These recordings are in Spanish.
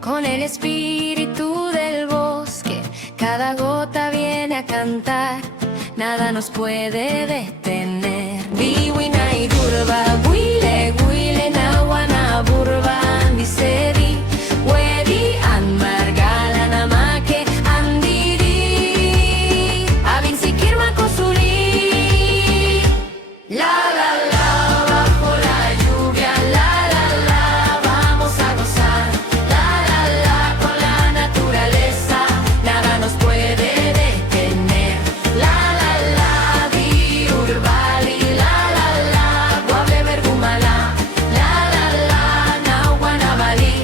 con el espíritu del bosque. Cada gota viene a cantar, nada nos puede detener. Biwina y Durba, Wile, Wile, Nawana, Burba, Andisedi, Wedi, Anmargala, Namake, Andiri, Abinsikirma, Kosuli. La la la, bajo la lluvia, la la la, vamos a gozar. La la la, con la naturaleza, nada nos puede detener. La la la, Diurbali, la la la, Guable Bergumala, la la la, Nahuanabali,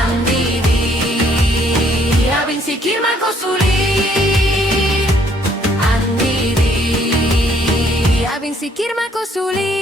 Andidi, Abinsikirma, Kosuli. Andidi, Abinsikirma, Kosuli.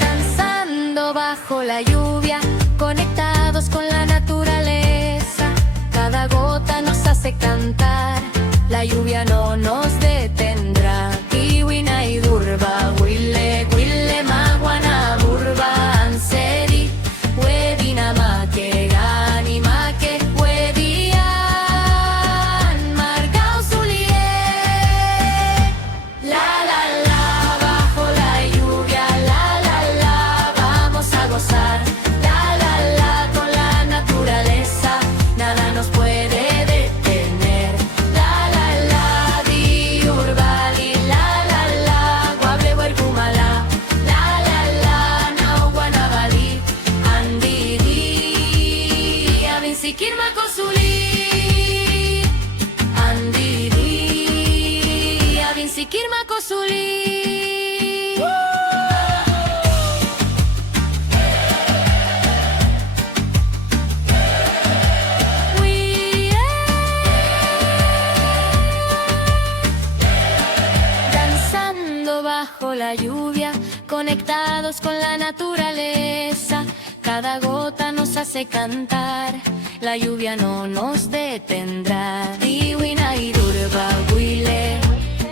Danzando bajo la lluvia, conectados con la naturaleza. Cada gota nos hace cantar, la lluvia no nos detendrá. Iwina y Durba, Wile, Wile, Maguana, Burba, Anseri, Wedina, Make, Gani, Make, Wedian, Margao, Zulie. La la la, bajo la lluvia, la la la, vamos a gozar. La la la, con la naturaleza, nada nos puede detener. La la la, Diurbali, la la la, Guable Huercumala, la la la, Nahuanabali, Andidi, Abinsikirma, Kosuli. Andidi, Abinsikirma, Kosuli. Danzando bajo la lluvia, conectados con la naturaleza. Cada gota nos hace cantar, la lluvia no nos detendrá. Iwina y Durba, Wile,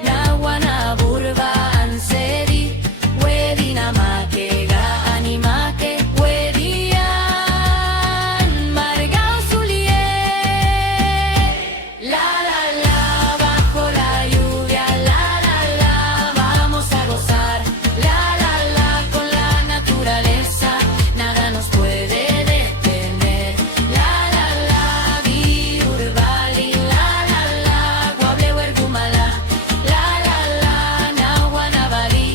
Nahuana, Burba, Anseri, Wedina, Make, Gani, Make, Wedian, Margao, Zulie. La la la, bajo la lluvia, la la la, vamos a gozar. La la la, con la naturaleza, nada nos puede detener. La la la, Diurbali, la la la, Guable Huercumala, la la la, Nahuanabali,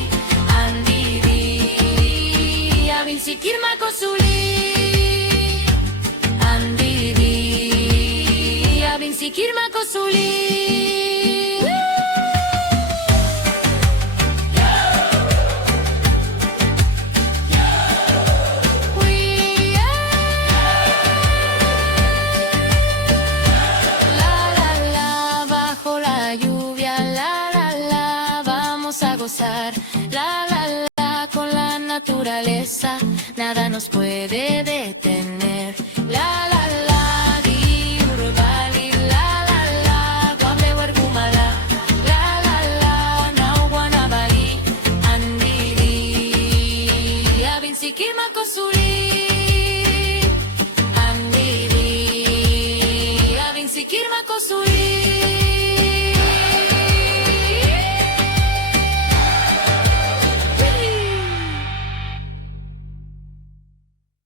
Andidi, Abinsikirma, Kosuli. Andidi, Abinsikirma, Kosuli. La la la, bajo la lluvia, la la la, vamos a gozar. La la la, con la naturaleza, nada nos puede detener. La la la, Diurbali, la la la, Guable Huercumala, la la la, Nahuanabali, Andidi, Abinsikirma, Kosuli. Andidi, Abinsikirma, Kosuli.